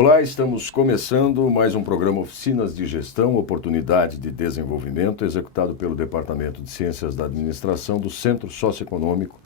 Olá, estamos começando mais um programa Oficinas de Gestão, Oportunidade de Desenvolvimento, executado pelo Departamento de Ciências da Administração do Centro Socioeconômico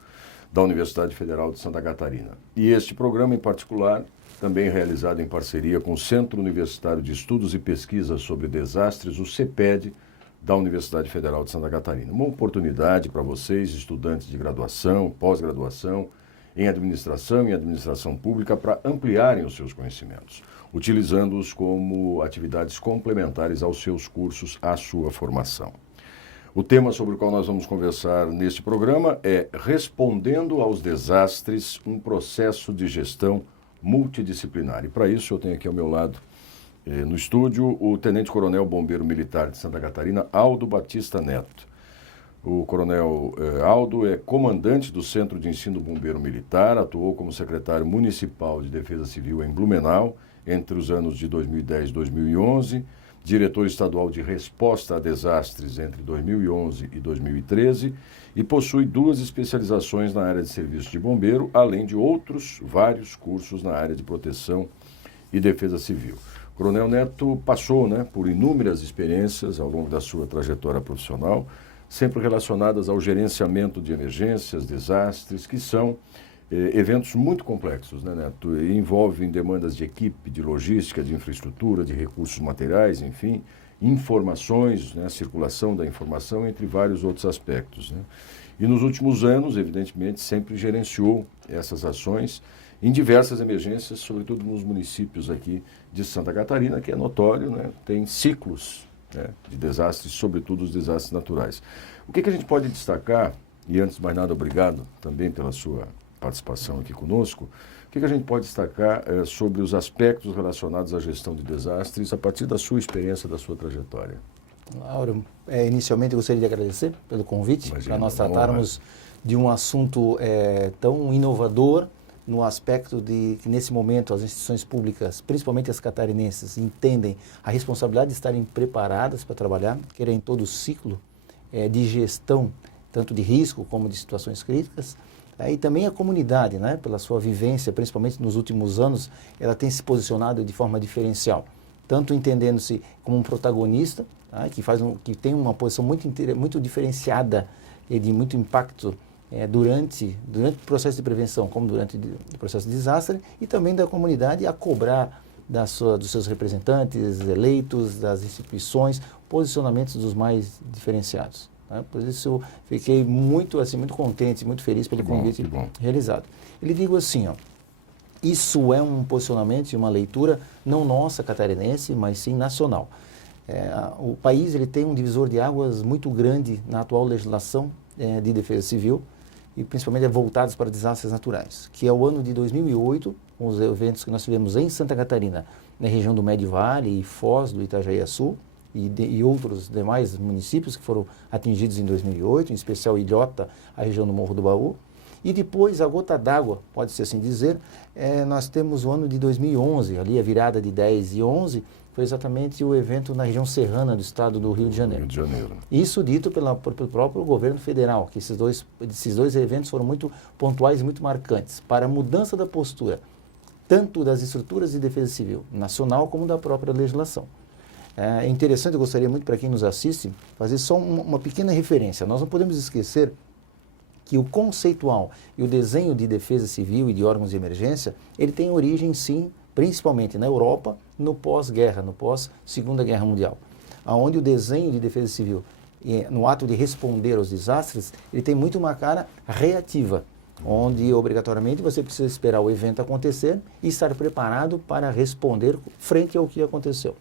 da Universidade Federal de Santa Catarina. E este programa em particular, também realizado em parceria com o Centro Universitário de Estudos e Pesquisas sobre Desastres, o CEPED, da Universidade Federal de Santa Catarina. Uma oportunidade para vocês, estudantes de graduação, pós-graduação, em administração e administração pública, para ampliarem os seus conhecimentos, utilizando-os como atividades complementares aos seus cursos, à sua formação. O tema sobre o qual nós vamos conversar neste programa é Respondendo aos Desastres, um processo de gestão multidisciplinar. E para isso eu tenho aqui ao meu lado, no estúdio, o Tenente Coronel Bombeiro Militar de Santa Catarina, Aldo Batista Neto. O Coronel Aldo é comandante do Centro de Ensino Bombeiro Militar, atuou como secretário municipal de Defesa Civil em Blumenau entre os anos de 2010 e 2011, diretor estadual de resposta a desastres entre 2011 e 2013 e possui 2 especializações na área de serviço de bombeiro, além de outros vários cursos na área de proteção e defesa civil. O Coronel Neto passou por inúmeras experiências ao longo da sua trajetória profissional, sempre relacionadas ao gerenciamento de emergências, desastres, que são eventos muito complexos, Neto? E envolvem demandas de equipe, de logística, de infraestrutura, de recursos materiais, enfim, informações, circulação da informação, entre vários outros aspectos. E nos últimos anos, evidentemente, sempre gerenciou essas ações em diversas emergências, sobretudo nos municípios aqui de Santa Catarina, que é notório, tem ciclos de desastres, sobretudo os desastres naturais. O que a gente pode destacar, e antes de mais nada, obrigado também pela sua participação aqui conosco, o que a gente pode destacar sobre os aspectos relacionados à gestão de desastres a partir da sua experiência, da sua trajetória? Lauro, inicialmente eu gostaria de agradecer pelo convite, para nós tratarmos de um assunto tão inovador, no aspecto de que, nesse momento, as instituições públicas, principalmente as catarinenses, entendem a responsabilidade de estarem preparadas para trabalhar, que em todo o ciclo de gestão, tanto de risco como de situações críticas. E também a comunidade, pela sua vivência, principalmente nos últimos anos, ela tem se posicionado de forma diferencial, tanto entendendo-se como um protagonista, que tem uma posição muito diferenciada e de muito impacto durante o processo de prevenção, como durante o processo de desastre, e também da comunidade a cobrar dos seus representantes eleitos, das instituições, posicionamentos dos mais diferenciados. Por isso eu fiquei muito contente, muito feliz pelo convite realizado. Ele digo assim, isso é um posicionamento e uma leitura não nossa catarinense, mas sim nacional. O país ele tem um divisor de águas muito grande na atual legislação de defesa civil, e principalmente voltados para desastres naturais, que é o ano de 2008, com os eventos que nós tivemos em Santa Catarina, na região do Médio Vale e Foz do Itajaí-Açu, e outros demais municípios que foram atingidos em 2008, em especial Ilhota, a região do Morro do Baú. E depois, a gota d'água, pode-se assim dizer, nós temos o ano de 2011, ali a virada de 10 e 11, foi exatamente o evento na região serrana do estado do Rio de Janeiro. Isso dito pelo próprio governo federal, que esses dois eventos foram muito pontuais e muito marcantes para a mudança da postura, tanto das estruturas de defesa civil nacional como da própria legislação. É interessante, eu gostaria muito para quem nos assiste, fazer só uma pequena referência. Nós não podemos esquecer que o conceitual e o desenho de defesa civil e de órgãos de emergência, ele tem origem, sim, principalmente na Europa, no pós-guerra, no pós-Segunda Guerra Mundial, onde o desenho de defesa civil, no ato de responder aos desastres, ele tem muito uma cara reativa, onde obrigatoriamente você precisa esperar o evento acontecer e estar preparado para responder frente ao que aconteceu.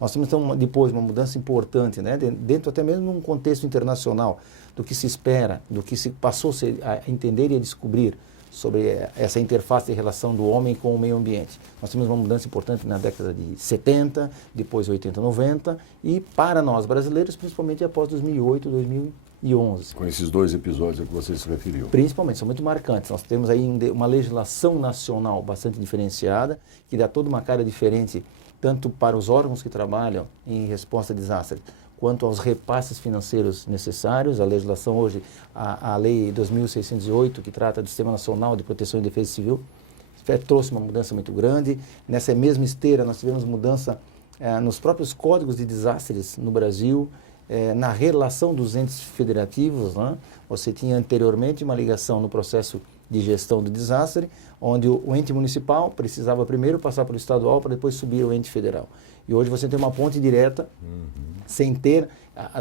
Nós temos então depois uma mudança importante, dentro até mesmo num contexto internacional, do que se espera, do que se passou a entender e a descobrir sobre essa interface de relação do homem com o meio ambiente. Nós temos uma mudança importante na década de 70, depois 80, 90, e para nós brasileiros, principalmente após 2008, 2011. Com esses 2 episódios a que você se referiu. Principalmente, são muito marcantes. Nós temos aí uma legislação nacional bastante diferenciada, que dá toda uma cara diferente, tanto para os órgãos que trabalham em resposta a desastres, quanto aos repasses financeiros necessários. A legislação hoje, a Lei 2.608, que trata do Sistema Nacional de Proteção e Defesa Civil, trouxe uma mudança muito grande. Nessa mesma esteira, nós tivemos mudança nos próprios códigos de desastres no Brasil, na relação dos entes federativos, né? Você tinha anteriormente uma ligação no processo de gestão do desastre, onde o ente municipal precisava primeiro passar para o estadual para depois subir ao ente federal. E hoje você tem uma ponte direta, sem ter...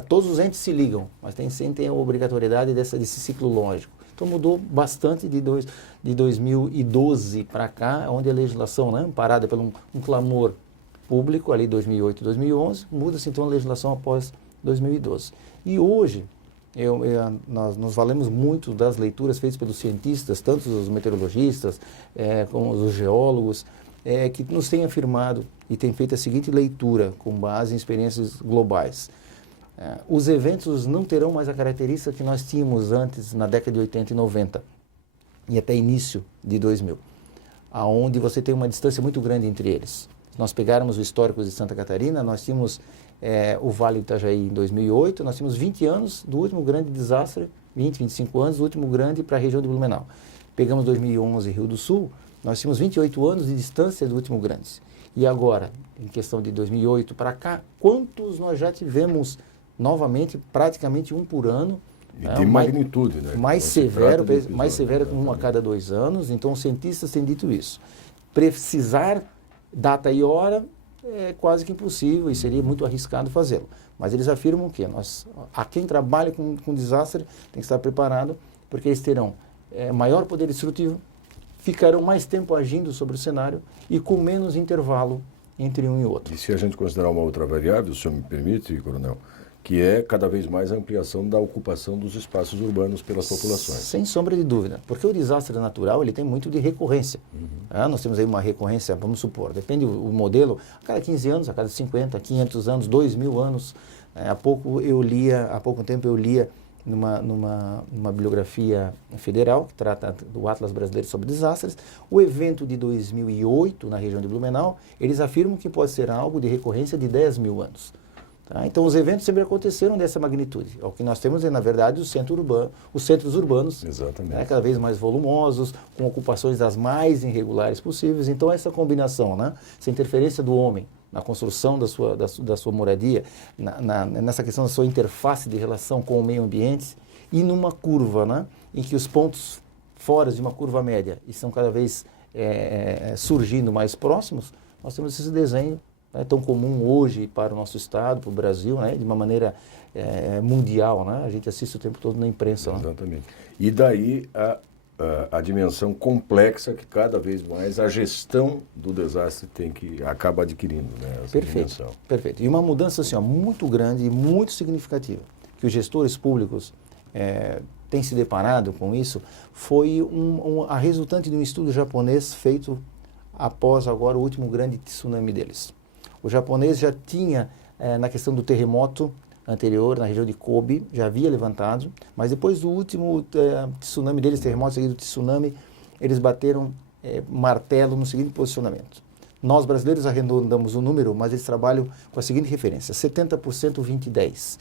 todos os entes se ligam, mas sem ter a obrigatoriedade desse ciclo lógico. Então mudou bastante de 2012 para cá, onde a legislação, né, parada por um clamor público, ali 2008, 2011, muda-se então a legislação após 2012. E hoje, nós nos valemos muito das leituras feitas pelos cientistas, tanto os meteorologistas como os geólogos, que nos têm afirmado e têm feito a seguinte leitura com base em experiências globais. Os eventos não terão mais a característica que nós tínhamos antes, na década de 80 e 90, e até início de 2000, aonde você tem uma distância muito grande entre eles. Se nós pegarmos o histórico de Santa Catarina, nós tínhamos o Vale do Itajaí em 2008, nós tínhamos 20 anos do último grande desastre, 25 anos do último grande para a região de Blumenau. Pegamos 2011, Rio do Sul, nós tínhamos 28 anos de distância do último grande. E agora, em questão de 2008 para cá, quantos nós já tivemos novamente, praticamente um por ano? E de magnitude, né? Mais severo que um a cada 2 anos. Então, os cientistas têm dito isso. Precisar data e hora é quase que impossível e seria muito arriscado fazê-lo. Mas eles afirmam que quem trabalha com desastre tem que estar preparado, porque eles terão maior poder destrutivo, ficarão mais tempo agindo sobre o cenário e com menos intervalo entre um e outro. E se a gente considerar uma outra variável, o senhor me permite, coronel, que é cada vez mais a ampliação da ocupação dos espaços urbanos pelas populações. Sem sombra de dúvida, porque o desastre natural ele tem muito de recorrência. Nós temos aí uma recorrência, vamos supor, depende do modelo, a cada 15 anos, a cada 50, 500 anos, 2.000 anos. Há pouco tempo eu lia numa bibliografia federal, que trata do Atlas Brasileiro sobre Desastres, o evento de 2008, na região de Blumenau, eles afirmam que pode ser algo de recorrência de 10.000 anos. Então, os eventos sempre aconteceram dessa magnitude. O que nós temos é, na verdade, os centros urbanos, cada vez mais volumosos, com ocupações das mais irregulares possíveis. Então, essa combinação, essa interferência do homem na construção da sua moradia, nessa questão da sua interface de relação com o meio ambiente, e numa curva, em que os pontos fora de uma curva média estão cada vez surgindo mais próximos, nós temos esse desenho tão comum hoje para o nosso estado, para o Brasil, de uma maneira mundial. A gente assiste o tempo todo na imprensa. Exatamente. E daí a dimensão complexa que cada vez mais a gestão do desastre acaba adquirindo. Perfeito. E uma mudança assim, muito grande e muito significativa, que os gestores públicos têm se deparado com isso, foi a resultante de um estudo japonês feito após agora o último grande tsunami deles. O japonês já tinha, na questão do terremoto anterior, na região de Kobe, já havia levantado, mas depois do último tsunami deles, terremoto seguido do tsunami, eles bateram martelo no seguinte posicionamento. Nós, brasileiros, arredondamos o número, mas eles trabalham com a seguinte referência, 70% 20-10.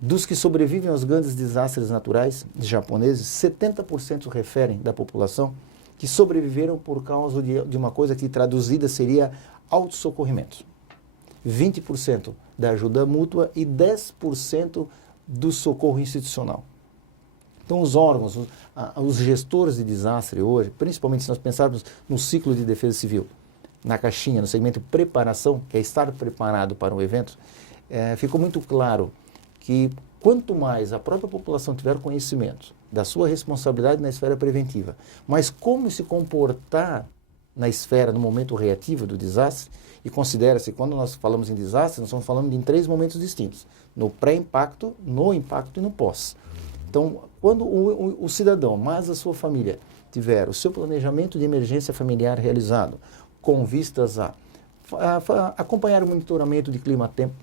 Dos que sobrevivem aos grandes desastres naturais japoneses, 70% referem da população que sobreviveram por causa de uma coisa que traduzida seria autossocorrimento. 20% da ajuda mútua e 10% do socorro institucional. Então, os órgãos, os gestores de desastre hoje, principalmente se nós pensarmos no ciclo de defesa civil, na caixinha, no segmento preparação, que é estar preparado para um evento, ficou muito claro que quanto mais a própria população tiver conhecimento da sua responsabilidade na esfera preventiva, mas como se comportar na esfera, no momento reativo do desastre, e considera-se, quando nós falamos em desastre, nós estamos falando em 3 momentos distintos, no pré-impacto, no impacto e no pós. Então, quando o cidadão, mais a sua família, tiver o seu planejamento de emergência familiar realizado, com vistas a acompanhar o monitoramento de clima-tempo,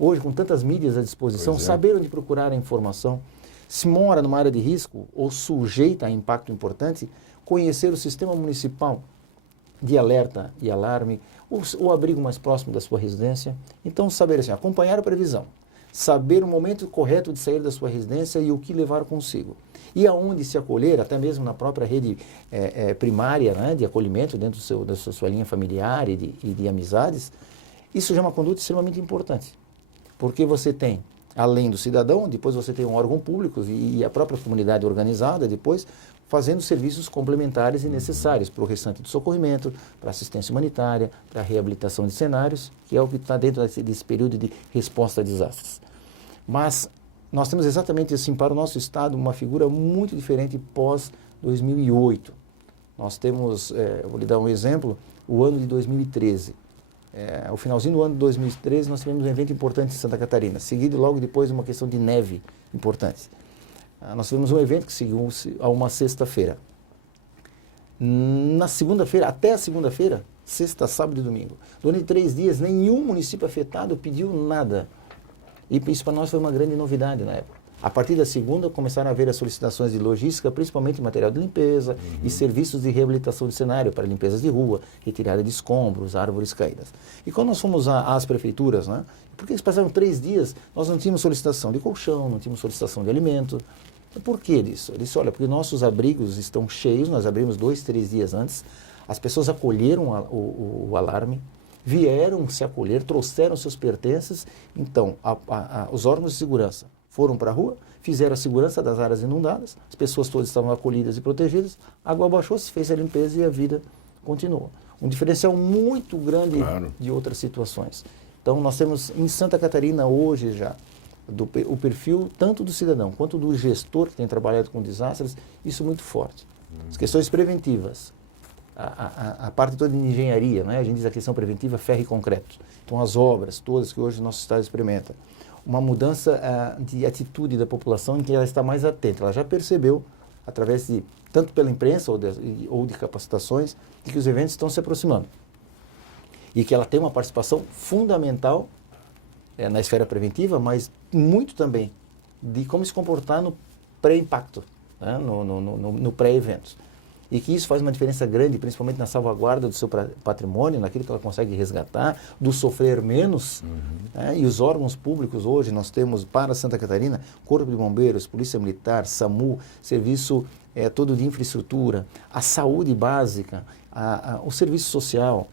hoje com tantas mídias à disposição, saber onde procurar a informação, se mora numa área de risco ou sujeita a impacto importante, conhecer o sistema municipal de alerta e alarme, o abrigo mais próximo da sua residência. Então, saber assim, acompanhar a previsão, saber o momento correto de sair da sua residência e o que levar consigo. E aonde se acolher, até mesmo na própria rede primária, né, de acolhimento dentro da sua linha familiar e de amizades, isso já é uma conduta extremamente importante. Porque você tem, além do cidadão, depois você tem um órgão público e a própria comunidade organizada, depois fazendo serviços complementares e necessários para o restante do socorrimento, para assistência humanitária, para a reabilitação de cenários, que é o que está dentro desse período de resposta a desastres. Mas nós temos exatamente assim, para o nosso Estado, uma figura muito diferente pós-2008. Nós temos, vou lhe dar um exemplo, o ano de 2013. Ao finalzinho do ano de 2013, nós tivemos um evento importante em Santa Catarina, seguido logo depois de uma questão de neve importante. Nós tivemos um evento que seguiu-se a uma sexta-feira. Na segunda-feira, até a segunda-feira, sexta, sábado e domingo, durante 3 dias, nenhum município afetado pediu nada. E isso para nós foi uma grande novidade na época. A partir da segunda, começaram a haver as solicitações de logística, principalmente material de limpeza e serviços de reabilitação de cenário para limpezas de rua, retirada de escombros, árvores caídas. E quando nós fomos às prefeituras, né, porque eles passaram 3 dias, nós não tínhamos solicitação de colchão, não tínhamos solicitação de alimento. Por que disso? Eu disse, olha, porque nossos abrigos estão cheios, nós abrimos 2, 3 dias antes, as pessoas acolheram o alarme, vieram se acolher, trouxeram seus pertences, então os órgãos de segurança foram para a rua, fizeram a segurança das áreas inundadas, as pessoas todas estavam acolhidas e protegidas, a água baixou, se fez a limpeza e a vida continuou. Um diferencial muito grande de outras situações. Então nós temos em Santa Catarina hoje já, o perfil tanto do cidadão quanto do gestor que tem trabalhado com desastres, isso muito forte. As questões preventivas, a parte toda de engenharia, né? A gente diz a questão preventiva, ferro e concreto. Então as obras todas que hoje o nosso Estado experimenta. Uma mudança de atitude da população em que ela está mais atenta. Ela já percebeu, através de, tanto pela imprensa ou de capacitações, de que os eventos estão se aproximando. E que ela tem uma participação fundamental na esfera preventiva, mas muito também de como se comportar no pré-impacto, né? no pré-evento. E que isso faz uma diferença grande, principalmente na salvaguarda do seu patrimônio, naquilo que ela consegue resgatar, do sofrer menos. E os órgãos públicos hoje, nós temos para Santa Catarina, Corpo de Bombeiros, Polícia Militar, SAMU, serviço todo de infraestrutura, a saúde básica, o serviço social,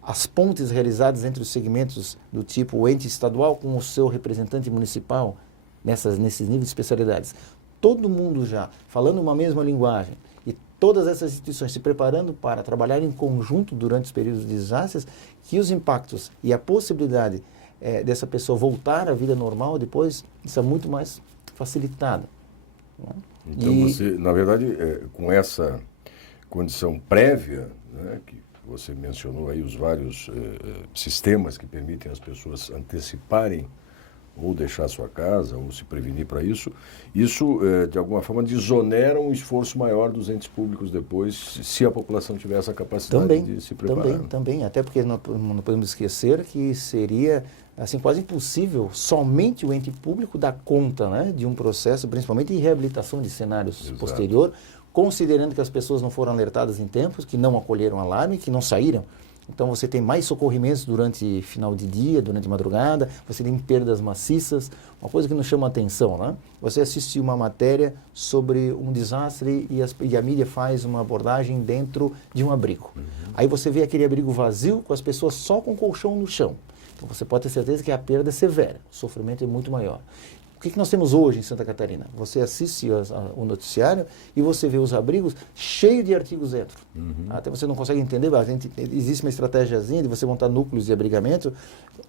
as pontes realizadas entre os segmentos do tipo o ente estadual com o seu representante municipal, nesses níveis de especialidades. Todo mundo já falando uma mesma linguagem e todas essas instituições se preparando para trabalhar em conjunto durante os períodos de desastres, que os impactos e a possibilidade dessa pessoa voltar à vida normal depois, isso é muito mais facilitado. Né? Então você, na verdade, com essa condição prévia, né, que você mencionou aí os vários sistemas que permitem as pessoas anteciparem ou deixar sua casa, ou se prevenir para isso, de alguma forma, desonera um esforço maior dos entes públicos depois, se a população tiver essa capacidade de se preparar. Também, até porque não podemos esquecer que seria assim, quase impossível somente o ente público dar conta, né, de um processo, principalmente de reabilitação de cenários posterior, considerando que as pessoas não foram alertadas em tempos, que não acolheram alarme, que não saíram. Então você tem mais socorrimentos durante final de dia, durante madrugada, você tem perdas maciças, uma coisa que nos chama a atenção, né? Você assiste uma matéria sobre um desastre e a mídia faz uma abordagem dentro de um abrigo. Aí você vê aquele abrigo vazio com as pessoas só com colchão no chão. Então você pode ter certeza que a perda é severa, o sofrimento é muito maior. O que nós temos hoje em Santa Catarina? Você assiste o noticiário e você vê os abrigos cheios de artigos dentro. Até você não consegue entender, existe uma estratégiazinha de você montar núcleos de abrigamento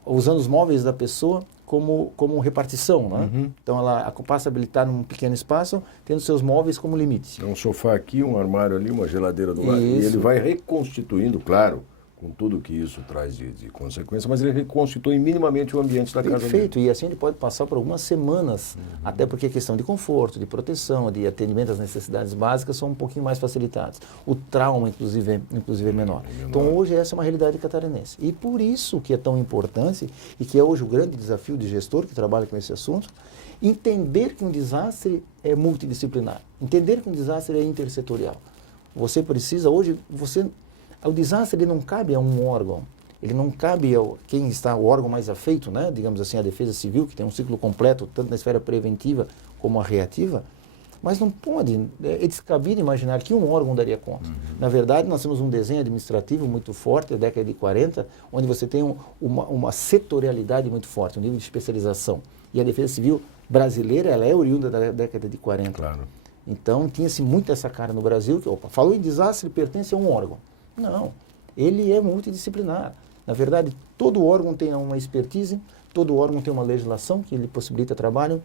usando os móveis da pessoa como repartição. Né? Então ela passa a habilitar num pequeno espaço, tendo seus móveis como limite. Um sofá aqui, um armário ali, uma geladeira do lado. E ele vai reconstituindo, claro, com tudo que isso traz de consequência, mas ele reconstitui minimamente o ambiente da casa dele. Perfeito, e assim ele pode passar por algumas semanas, até porque a questão de conforto, de proteção, de atendimento às necessidades básicas são um pouquinho mais facilitadas. O trauma, inclusive é menor. Então hoje essa é uma realidade catarinense. E por isso que é tão importante, e que é hoje o grande desafio de gestor que trabalha com esse assunto, entender que um desastre é multidisciplinar, entender que um desastre é intersetorial. Você precisa, hoje, o desastre ele não cabe a um órgão, ele não cabe ao quem está o órgão mais afeito, né? Digamos assim, a Defesa Civil, que tem um ciclo completo, tanto na esfera preventiva como a reativa, mas não pode, é descabido imaginar que um órgão daria conta. Na verdade, nós temos um desenho administrativo muito forte, da década de 40, onde você tem uma setorialidade muito forte, um nível de especialização. E a Defesa Civil brasileira, ela é oriunda da década de 40. Claro. Então, tinha-se muito essa cara no Brasil, que, falou em desastre, pertence a um órgão. Não, ele é multidisciplinar. Na verdade, todo órgão tem uma expertise, todo órgão tem uma legislação que lhe possibilita trabalho,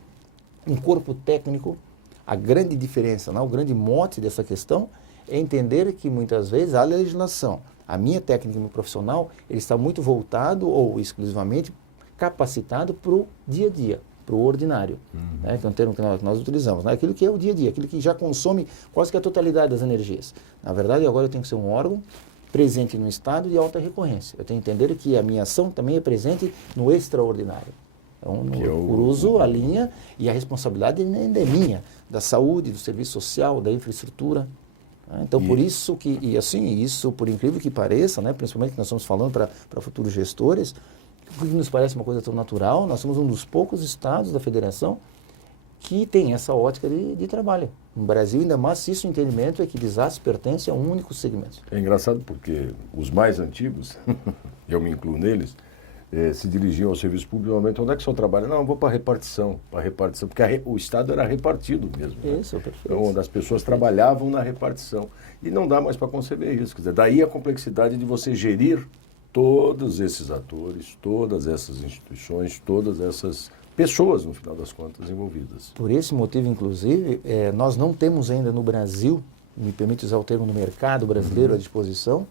um corpo técnico. A grande diferença, o grande mote dessa questão é entender que muitas vezes a legislação, a minha técnica e meu profissional, ele está muito voltado ou exclusivamente capacitado para o dia a dia, para o ordinário, né, que é um termo que nós utilizamos, né, aquilo que é o dia a dia, aquilo que já consome quase que a totalidade das energias. Na verdade, agora eu tenho que ser um órgão presente no estado de alta recorrência. Eu tenho que entender que a minha ação também é presente no extraordinário. Então, cruzo a linha e a responsabilidade ainda é minha, da saúde, do serviço social, da infraestrutura. Né? Então, por isso que, e assim, isso, por incrível que pareça, né, principalmente que nós estamos falando para futuros gestores, que nos parece uma coisa tão natural, nós somos um dos poucos estados da federação que tem essa ótica de trabalho. No Brasil, ainda mais, se isso o entendimento é que desastre pertence a um único segmento. É engraçado porque os mais antigos, eu me incluo neles, se dirigiam ao serviço público, normalmente, onde é que o senhor trabalha? Não, eu vou para a repartição, porque o Estado era repartido mesmo. Né? Isso, perfeito. Então, onde as pessoas trabalhavam na repartição. E não dá mais para conceber isso. Quer dizer, daí a complexidade de você gerir todos esses atores, todas essas instituições, todas essas pessoas, no final das contas, envolvidas. Por esse motivo, inclusive, nós não temos ainda no Brasil, me permite usar o termo no mercado brasileiro à disposição,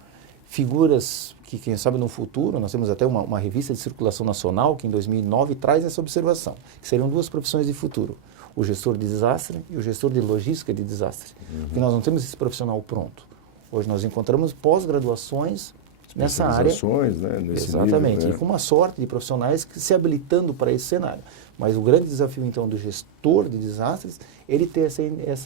figuras que, quem sabe, no futuro, nós temos até uma revista de circulação nacional que em 2009 traz essa observação, que seriam duas profissões de futuro, o gestor de desastre e o gestor de logística de desastre. Porque nós não temos esse profissional pronto. Hoje nós encontramos pós-graduações nessa área. Né, nesse exatamente, nível, e com uma sorte de profissionais que se habilitando para esse cenário. Mas o grande desafio, então, do gestor de desastres, ele ter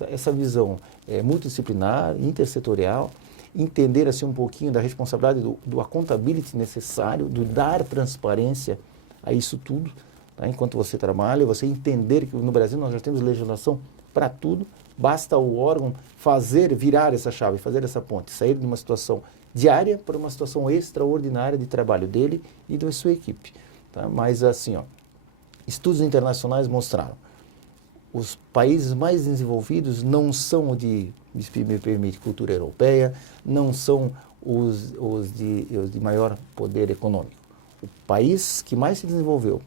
essa visão multidisciplinar, intersetorial, entender assim um pouquinho da responsabilidade do accountability necessário, do dar transparência a isso tudo, tá? Enquanto você trabalha, você entender que no Brasil nós já temos legislação para tudo, basta o órgão virar essa chave, fazer essa ponte, sair de uma situação diária para uma situação extraordinária de trabalho dele e da sua equipe. Tá? Mas assim, estudos internacionais mostraram os países mais desenvolvidos não são me permite, cultura europeia, não são os de maior poder econômico. O país que mais se desenvolveu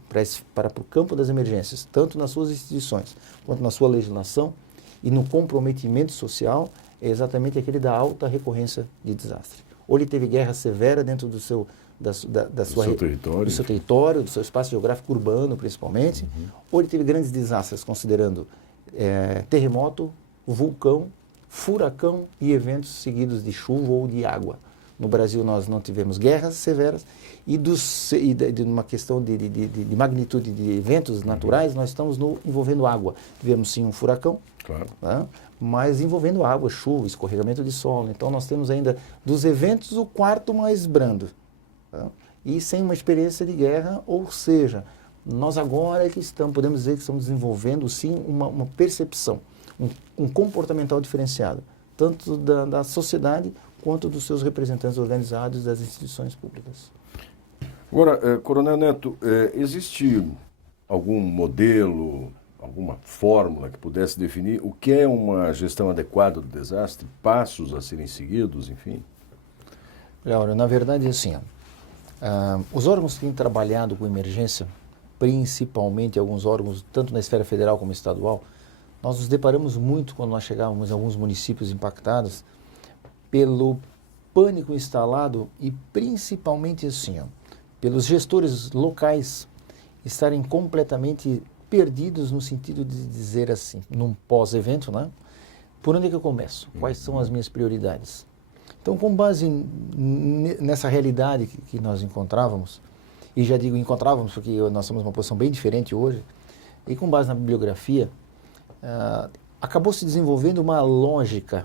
para o campo das emergências, tanto nas suas instituições quanto na sua legislação e no comprometimento social, é exatamente aquele da alta recorrência de desastre. Ou ele teve guerra severa dentro do seu território, do seu espaço geográfico urbano, principalmente, ou ele teve grandes desastres, considerando terremoto, vulcão, furacão e eventos seguidos de chuva ou de água. No Brasil nós não tivemos guerras severas e de uma questão de magnitude de eventos naturais, nós estamos envolvendo água. Tivemos sim um furacão, claro, né? Mas envolvendo água, chuva, escorregamento de solo. Então nós temos ainda dos eventos o quarto mais brando. Tá? E sem uma experiência de guerra, ou seja, nós agora é que podemos dizer que estamos desenvolvendo sim uma percepção, um comportamental diferenciado, tanto da sociedade quanto dos seus representantes organizados das instituições públicas. Agora, Coronel Neto, existe algum modelo, alguma fórmula que pudesse definir o que é uma gestão adequada do desastre, passos a serem seguidos, enfim? Laura, na verdade é assim, os órgãos que têm trabalhado com emergência, principalmente alguns órgãos, tanto na esfera federal como estadual, nós nos deparamos muito quando nós chegávamos em alguns municípios impactados pelo pânico instalado e principalmente assim, pelos gestores locais estarem completamente perdidos no sentido de dizer assim, num pós-evento, né? Por onde é que eu começo? Quais são as minhas prioridades? Então, com base nessa realidade que nós encontrávamos, e já digo encontrávamos porque nós somos uma posição bem diferente hoje, e com base na bibliografia, acabou se desenvolvendo uma lógica,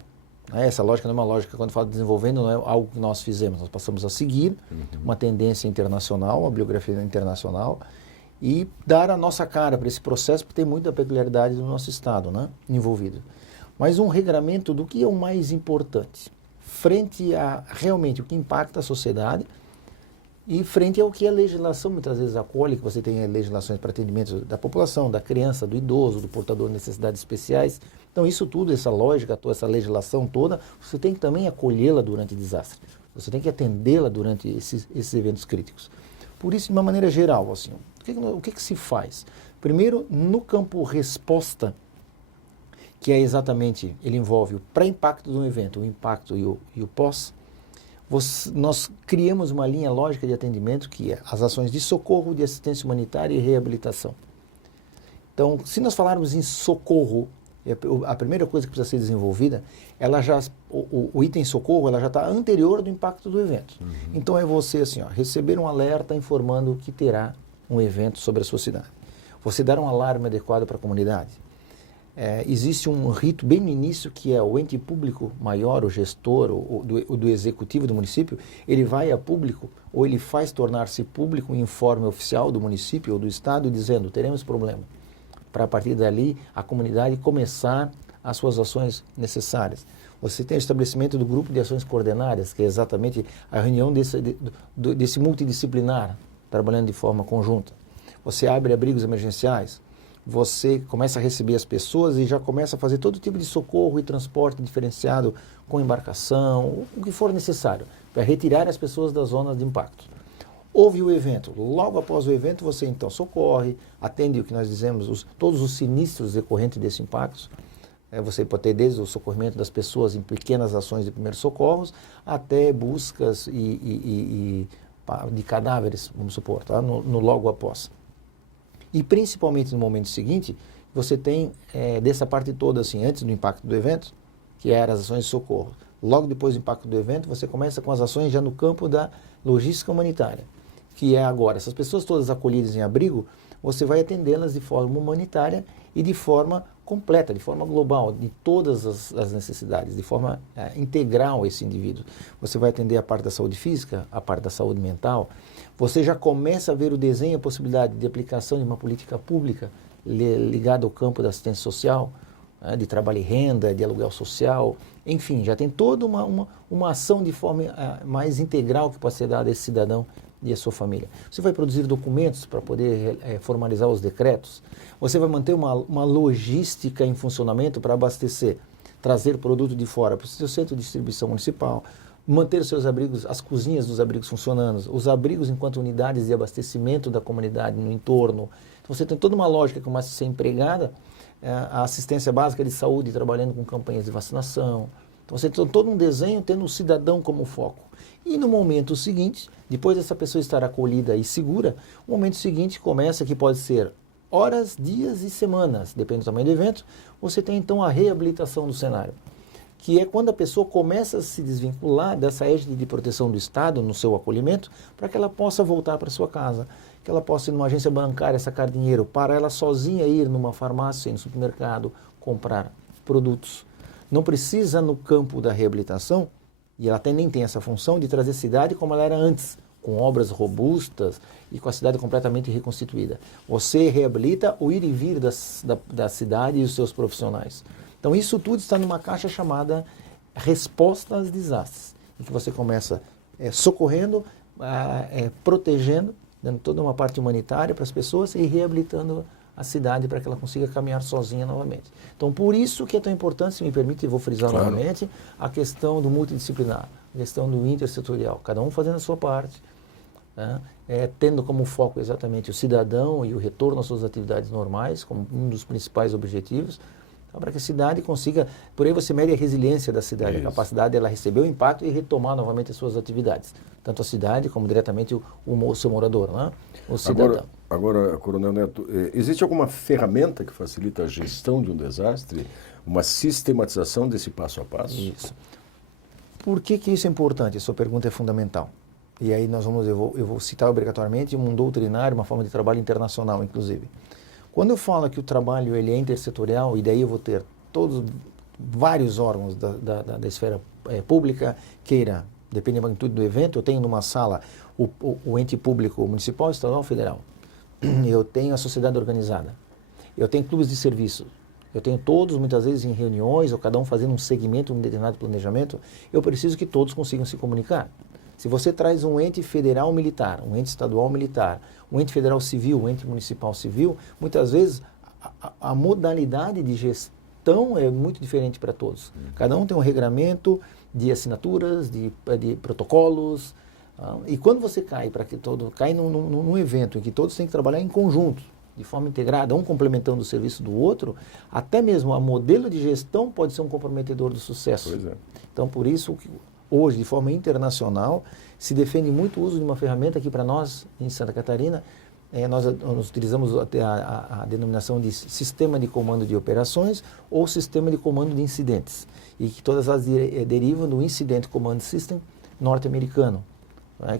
Essa lógica não é uma lógica, quando falo desenvolvendo, não é algo que nós fizemos. Nós passamos a seguir uma tendência internacional, uma bibliografia internacional, e dar a nossa cara para esse processo, porque tem muita peculiaridade do nosso Estado, né, envolvido. Mas um regramento do que é o mais importante, frente a realmente o que impacta a sociedade e frente ao que a legislação muitas vezes acolhe, que você tem legislações para atendimento da população, da criança, do idoso, do portador de necessidades especiais. Então isso tudo, essa lógica, toda essa legislação toda, você tem que também acolhê-la durante desastre. Você tem que atendê-la durante esses eventos críticos. Por isso, de uma maneira geral, assim, o que se faz? Primeiro, no campo resposta, que é exatamente, ele envolve o pré-impacto do evento, o impacto e o pós, nós criamos uma linha lógica de atendimento que é as ações de socorro, de assistência humanitária e reabilitação. Então, se nós falarmos em socorro, a primeira coisa que precisa ser desenvolvida, o item socorro ela já está anterior do impacto do evento. Então é você assim, receber um alerta informando que terá um evento sobre a sua cidade. Você dar um alarme adequado para a comunidade. Existe um rito bem no início que é o ente público maior, o gestor, o do executivo do município, ele vai a público ou ele faz tornar-se público um informe oficial do município ou do estado dizendo teremos problema. Para a partir dali a comunidade começar as suas ações necessárias. Você tem o estabelecimento do grupo de ações coordenadas, que é exatamente a reunião desse multidisciplinar, trabalhando de forma conjunta. Você abre abrigos emergenciais, você começa a receber as pessoas e já começa a fazer todo tipo de socorro e transporte diferenciado com embarcação, o que for necessário, para retirar as pessoas das zonas de impacto. Houve o evento, logo após o evento você então socorre, atende o que nós dizemos, todos os sinistros decorrentes desse impacto. Você pode ter desde o socorrimento das pessoas em pequenas ações de primeiros socorros até buscas de cadáveres, vamos supor, tá? no logo após. E principalmente no momento seguinte, você tem dessa parte toda, assim, antes do impacto do evento, que eram as ações de socorro. Logo depois do impacto do evento, você começa com as ações já no campo da logística humanitária, que é agora, essas pessoas todas acolhidas em abrigo, você vai atendê-las de forma humanitária e de forma completa, de forma global, de todas as necessidades, de forma integral esse indivíduo. Você vai atender a parte da saúde física, a parte da saúde mental. Você já começa a ver o desenho, a possibilidade de aplicação de uma política pública ligada ao campo da assistência social, de trabalho e renda, de aluguel social, enfim, já tem toda uma ação de forma mais integral que pode ser dada a esse cidadão e a sua família. Você vai produzir documentos para poder formalizar os decretos. Você vai manter uma logística em funcionamento para abastecer, trazer produto de fora para o seu centro de distribuição municipal, manter os seus abrigos, as cozinhas dos abrigos funcionando, os abrigos enquanto unidades de abastecimento da comunidade no entorno. Então você tem toda uma lógica que começa a ser empregada, a assistência básica de saúde trabalhando com campanhas de vacinação. Então você tem todo um desenho tendo o cidadão como foco. E no momento seguinte, depois dessa pessoa estar acolhida e segura, o momento seguinte começa, que pode ser horas, dias e semanas, depende do tamanho do evento, você tem então a reabilitação do cenário, que é quando a pessoa começa a se desvincular dessa égide de proteção do Estado no seu acolhimento, para que ela possa voltar para sua casa, que ela possa ir numa agência bancária sacar dinheiro, para ela sozinha ir numa farmácia, no supermercado, comprar produtos. Não precisa no campo da reabilitação, e ela nem tem essa função de trazer a cidade como ela era antes, com obras robustas e com a cidade completamente reconstituída. Você reabilita o ir e vir da cidade e os seus profissionais. Então isso tudo está numa caixa chamada resposta aos desastres, em que você começa socorrendo, protegendo, dando toda uma parte humanitária para as pessoas e reabilitando a cidade para que ela consiga caminhar sozinha novamente. Então, por isso que é tão importante, se me permite, eu vou frisar novamente, a questão do multidisciplinar, a questão do intersetorial, cada um fazendo a sua parte, né? Tendo como foco exatamente o cidadão e o retorno às suas atividades normais, como um dos principais objetivos, para que a cidade consiga, por aí você mede a resiliência da cidade, a capacidade dela receber o impacto e retomar novamente as suas atividades, tanto a cidade como diretamente o seu morador, né? O cidadão. Agora, Coronel Neto, existe alguma ferramenta que facilita a gestão de um desastre? Uma sistematização desse passo a passo? Isso. Por que isso é importante? A sua pergunta é fundamental. E aí eu vou citar obrigatoriamente um doutrinário, uma forma de trabalho internacional, inclusive. Quando eu falo que o trabalho ele é intersetorial, e daí eu vou ter vários órgãos da esfera pública, queira, depende da magnitude do evento, eu tenho numa sala o ente público municipal, estadual, federal. Eu tenho a sociedade organizada. Eu tenho clubes de serviço. Eu tenho todos, muitas vezes, em reuniões, ou cada um fazendo um segmento, um determinado planejamento. Eu preciso que todos consigam se comunicar. Se você traz um ente federal militar, um ente estadual militar, um ente federal civil, um ente municipal civil, muitas vezes a modalidade de gestão é muito diferente para todos. Cada um tem um regramento de assinaturas, de protocolos. E quando você cai num evento em que todos têm que trabalhar em conjunto, de forma integrada, um complementando o serviço do outro, até mesmo a modelo de gestão pode ser um comprometedor do sucesso. Pois é. Então, por isso que hoje, de forma internacional, se defende muito o uso de uma ferramenta que para nós, em Santa Catarina, nós utilizamos a denominação de sistema de comando de operações ou sistema de comando de incidentes, e que todas elas derivam do Incident Command System norte-americano,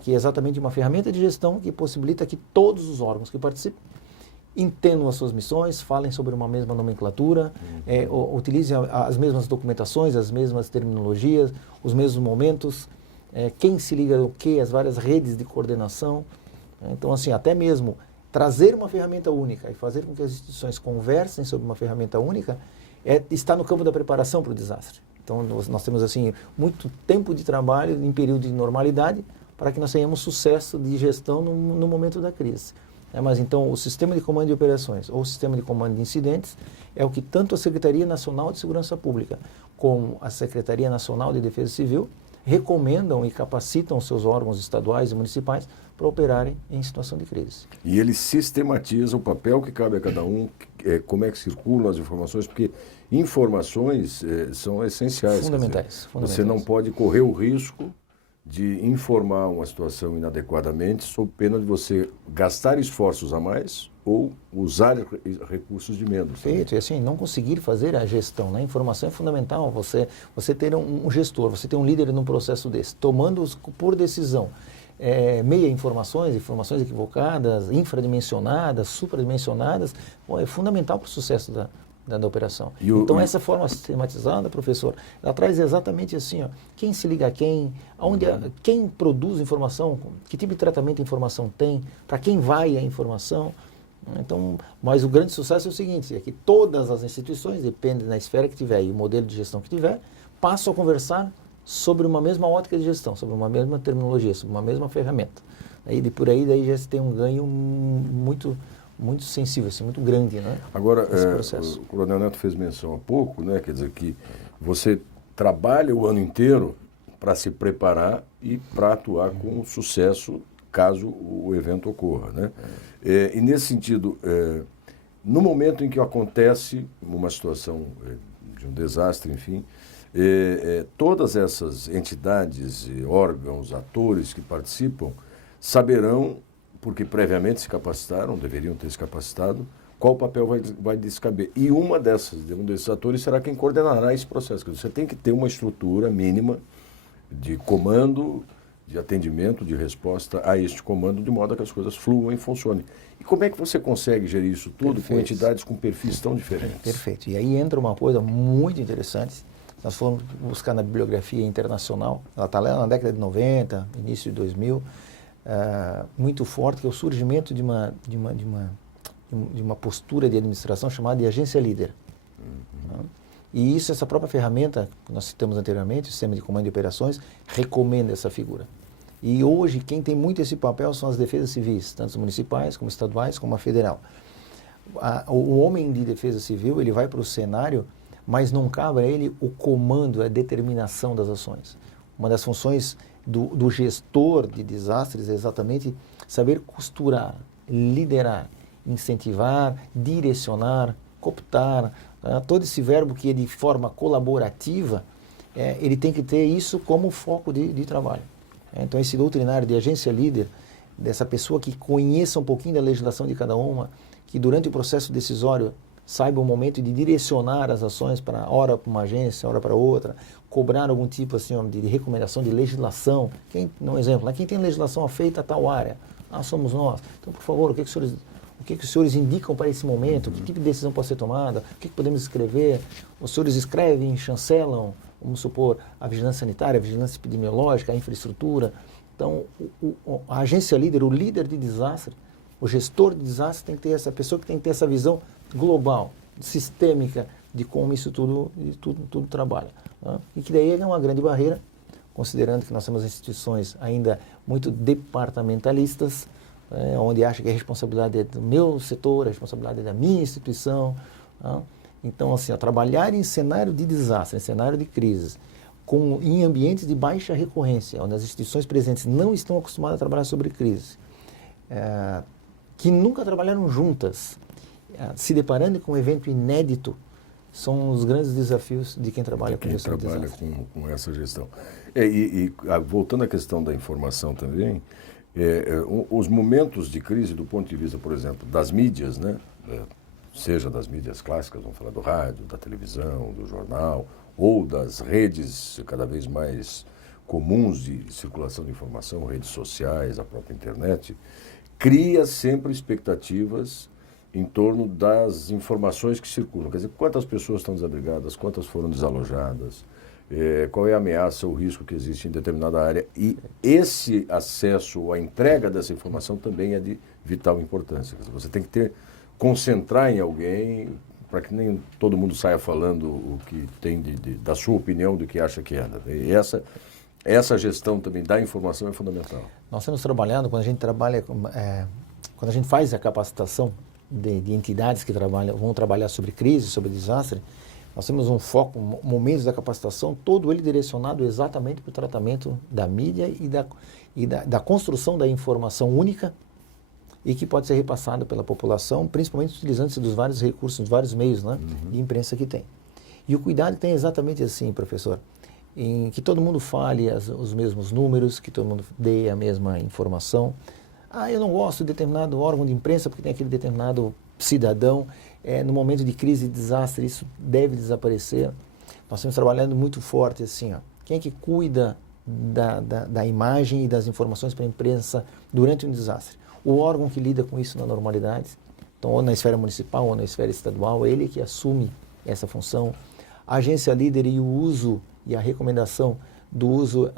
que é exatamente uma ferramenta de gestão que possibilita que todos os órgãos que participam entendam as suas missões, falem sobre uma mesma nomenclatura, utilizem as mesmas documentações, as mesmas terminologias, os mesmos momentos, quem se liga ao quê, as várias redes de coordenação. Então, assim, até mesmo trazer uma ferramenta única e fazer com que as instituições conversem sobre uma ferramenta única está no campo da preparação para o desastre. Então, nós temos, assim, muito tempo de trabalho em período de normalidade para que nós tenhamos sucesso de gestão no momento da crise. Mas então o sistema de comando de operações ou o sistema de comando de incidentes é o que tanto a Secretaria Nacional de Segurança Pública como a Secretaria Nacional de Defesa Civil recomendam e capacitam seus órgãos estaduais e municipais para operarem em situação de crise. E ele sistematiza o papel que cabe a cada um, como é que circulam as informações, porque informações são essenciais. Fundamentais. Você não pode correr o risco de informar uma situação inadequadamente sob pena de você gastar esforços a mais ou usar recursos de menos. Perfeito, e assim, não conseguir fazer a gestão, né? A informação é fundamental, você ter um gestor, você ter um líder num processo desse, tomando por decisão meia informações equivocadas, infradimensionadas, supradimensionadas, é fundamental para o sucesso da operação. Então, essa forma sistematizada, professor, ela traz exatamente assim, quem se liga a quem, quem produz informação, que tipo de tratamento a informação tem, para quem vai a informação. Então, mas o grande sucesso é o seguinte, é que todas as instituições, depende da esfera que tiver e o modelo de gestão que tiver, passam a conversar sobre uma mesma ótica de gestão, sobre uma mesma terminologia, sobre uma mesma ferramenta. Por aí daí já se tem um ganho muito sensível, assim, muito grande, né? Agora, o Coronel Neto fez menção há pouco, né? Quer dizer que você trabalha o ano inteiro para se preparar e para atuar com sucesso caso o evento ocorra, né? E nesse sentido, no momento em que acontece uma situação de um desastre, enfim, todas essas entidades, órgãos, atores que participam saberão, porque previamente se capacitaram, deveriam ter se capacitado, qual papel vai descaber. E um desses atores será quem coordenará esse processo. Você tem que ter uma estrutura mínima de comando, de atendimento, de resposta a este comando, de modo a que as coisas fluam e funcionem. E como é que você consegue gerir isso tudo com entidades com perfis tão diferentes? Perfeito. E aí entra uma coisa muito interessante. Nós fomos buscar na bibliografia internacional, ela está lá na década de 90, início de 2000, muito forte, que é o surgimento de uma postura de administração chamada de agência líder. E essa própria ferramenta que nós citamos anteriormente, o sistema de comando de operações, recomenda essa figura. E hoje quem tem muito esse papel são as defesas civis, tanto as municipais como estaduais como a federal. O homem de defesa civil, ele vai para o cenário, mas não cabe a ele o comando, a determinação das ações. Uma das funções do gestor de desastres é exatamente saber costurar, liderar, incentivar, direcionar, cooptar, todo esse verbo que é de forma colaborativa, ele tem que ter isso como foco de trabalho. Então esse doutrinário de agência líder, dessa pessoa que conheça um pouquinho da legislação de cada uma, que durante o processo decisório saiba o momento de direcionar as ações para hora para uma agência, hora para outra, cobrar algum tipo assim, de recomendação de legislação. Um exemplo, quem tem legislação feita a tal área? Somos nós. Então, por favor, o que os senhores O que os senhores indicam para esse momento? Que tipo de decisão pode ser tomada? O que podemos escrever? Os senhores escrevem, chancelam, vamos supor, a vigilância sanitária, a vigilância epidemiológica, a infraestrutura. Então, a agência líder, o líder de desastre, o gestor de desastre tem que ter essa pessoa que tem que ter essa visão global, sistêmica, de como isso tudo trabalha. Né? E que daí é uma grande barreira, considerando que nós temos instituições ainda muito departamentalistas, onde acha que a responsabilidade é do meu setor, a responsabilidade é da minha instituição. Né? Então, assim, trabalhar em cenário de desastre, em cenário de crises, em ambientes de baixa recorrência, onde as instituições presentes não estão acostumadas a trabalhar sobre crise, que nunca trabalharam juntas, se deparando com um evento inédito, são os grandes desafios de quem trabalha com gestão de desastre. Com essa gestão. Voltando à questão da informação também, os momentos de crise do ponto de vista, por exemplo, das mídias, né? Seja das mídias clássicas, vamos falar do rádio, da televisão, do jornal, ou das redes cada vez mais comuns de circulação de informação, redes sociais, a própria internet, cria sempre expectativas em torno das informações que circulam. Quer dizer, quantas pessoas estão desabrigadas, quantas foram desalojadas, qual é a ameaça, o risco que existe em determinada área. E esse acesso, a entrega dessa informação também é de vital importância. Quer dizer, você tem que concentrar em alguém para que nem todo mundo saia falando o que tem da sua opinião, do que acha que é. E essa gestão também da informação é fundamental. Nós temos trabalhado, quando a gente trabalha, quando a gente faz a capacitação de entidades que vão trabalhar sobre crise, sobre desastre, nós temos um foco, momentos da capacitação, todo ele direcionado exatamente para o tratamento da mídia e da construção da informação única e que pode ser repassada pela população, principalmente utilizando-se dos vários recursos, dos vários meios, né, de imprensa que tem. E o cuidado tem exatamente assim, professor, em que todo mundo fale os mesmos números, que todo mundo dê a mesma informação. Eu não gosto de determinado órgão de imprensa porque tem aquele determinado cidadão. No momento de crise e desastre, isso deve desaparecer. Nós estamos trabalhando muito forte assim, quem é que cuida da imagem e das informações para a imprensa durante um desastre? O órgão que lida com isso na normalidade, então ou na esfera municipal ou na esfera estadual, é ele que assume essa função. A agência líder e o uso e a recomendação do uso